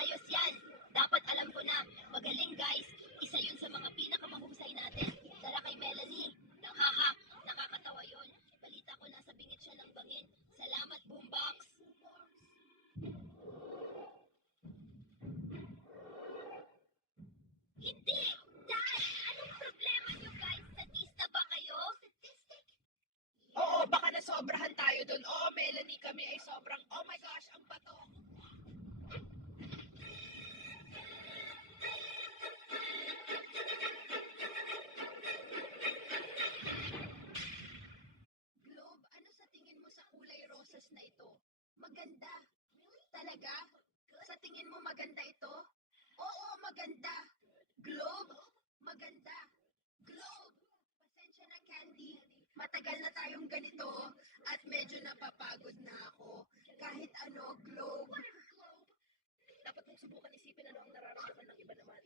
Ayos yan. Dapat alam ko na. Magaling guys. Isa yun sa mga pinakamahusay natin. Dala kay Melanie. Nakakatawa yun. Balita ko nasa bingit siya ng bangin. Salamat, Boombox. Hindi! Dad! Anong problema niyo guys? Statista ba kayo? Statistic? Oo, baka nasobrahan tayo dun. Oo, Melanie, kami ay sobrang, oh my gosh, ang bato. Globe, ano sa tingin mo sa kulay roses na ito? Maganda. Talaga? Sa tingin mo maganda ito? Oo, maganda. Globe, maganda. Globe, pasensya na Candy. Matagal na tayong ganito at medyo napapagod na ako. Kahit ano, Globe. Dapat mong subukan isipin ano ang nararamdaman ng iba naman.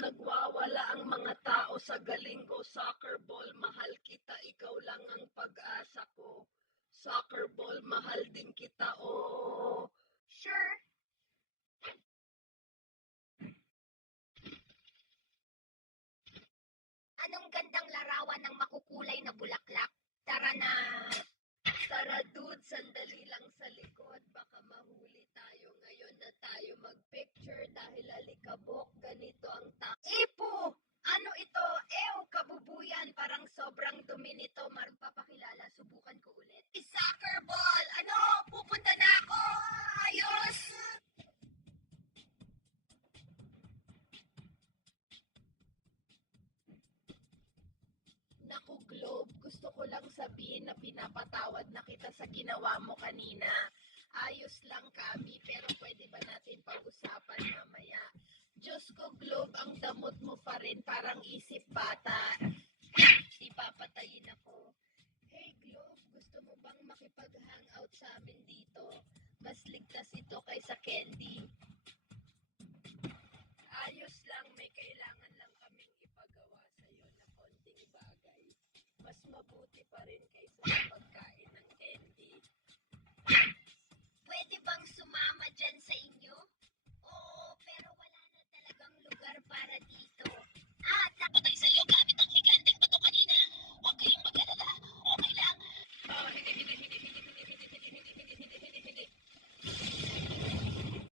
Nagwawala ang mga tao sa galing ko. Soccer ball, mahal kita. Ikaw lang ang pag-asa ko. Soccer ball, mahal din kita. Oh, Sure. Anong gandang larawan ng makukulay na bulaklak? Tara na. Tara dude, sandali lang sa likod. Baka mahuli tayo ngayon na tayo mag-picture dahil alikabok. Ganito ang Ipo! Ano ito? Kabubuyan. Parang sobrang dumi nito. Magpapakilala. Subukan ko ulit. Soccer ball! Ano? Pupunta na ako! Ayos! Naku, Globe, gusto ko lang sabihin na pinapatawad na kita sa ginawa mo kanina. Ayos lang kami, pero pwede ba natin pag-usapan mamaya? Diyos ko, Globe, ang damot mo pa rin, parang isip bata. Ipapatayin ako. Hey, Globe, gusto mo bang makipag-hangout sa amin dito? Mas ligtas ito kaysa candy. Ayos lang, may kailangan lang kaming ipagawa sa'yo na konting bagay. Mas mabuti pa rin kaysa sa pagkain ng candy. Pwede bang sumama dyan sa inyo?